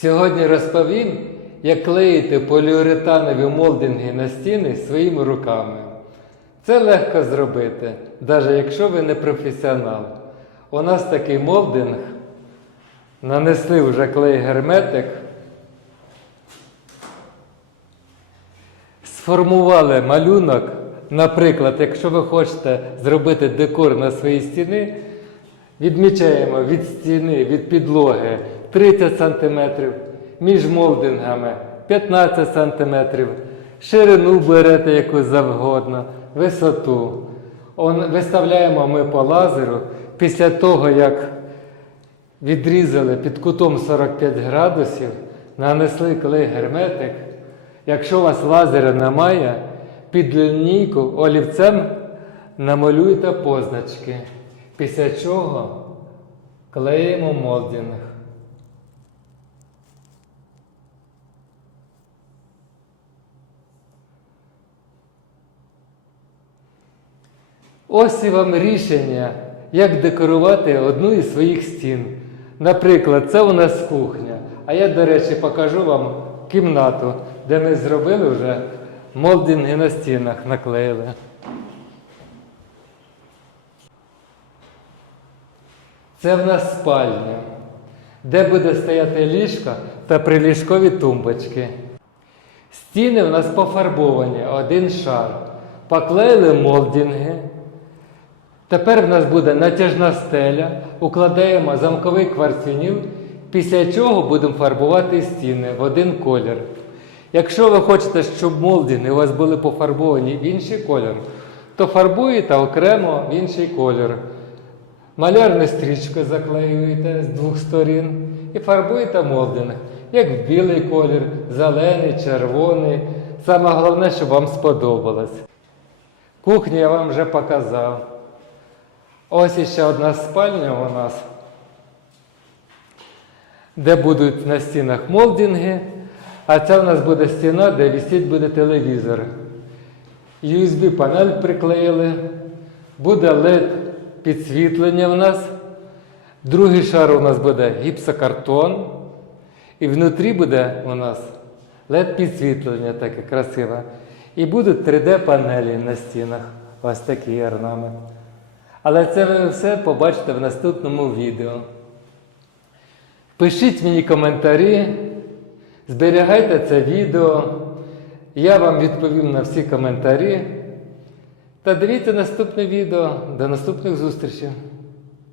Сьогодні розповім, як клеїти поліуретанові молдинги на стіни своїми руками. Це легко зробити, навіть якщо ви не професіонал. У нас такий молдинг. Нанесли вже клей герметик. Сформували малюнок. Наприклад, якщо ви хочете зробити декор на своїй стіни, відмічаємо від стіни, від підлоги 30 см, між молдингами 15 см, ширину берете яку завгодно, висоту. Он, виставляємо ми по лазеру після того, як відрізали під кутом 45 градусів, нанесли клей герметик. Якщо у вас лазера немає, під лінійку олівцем намалюйте позначки. Після чого клеїмо молдинг. Ось і вам рішення, як декорувати одну із своїх стін. Наприклад, це у нас кухня. А я, до речі, покажу вам кімнату, де ми зробили вже молдинги на стінах наклеїли. Це в нас спальня, де буде стояти ліжко та приліжкові тумбочки. Стіни в нас пофарбовані, один шар. Поклеїли молдинги. Тепер в нас буде натяжна стеля, укладаємо замковий кварцвініл, після чого будемо фарбувати стіни в один колір. Якщо ви хочете, щоб молдинги у вас були пофарбовані в інший колір, то фарбуєте окремо в інший колір. Малярну стрічку заклеюєте з двох сторін і фарбуєте молдинг, як в білий колір, зелений, червоний. Саме головне, щоб вам сподобалось. Кухню я вам вже показав. Ось іще одна спальня у нас, де будуть на стінах молдинги, а це у нас буде стіна, де висить буде телевізор. USB-панель приклеїли, буде LED підсвітлення в нас. Другий шар у нас буде гіпсокартон. І внутрі буде у нас LED підсвітлення таке красиве. І будуть 3D-панелі на стінах. Ось такий орнамент. Але це ви все побачите в наступному відео. Пишіть мені коментарі, зберігайте це відео. Я вам відповім на всі коментарі. Та дивіться наступне відео. До наступних зустрічей!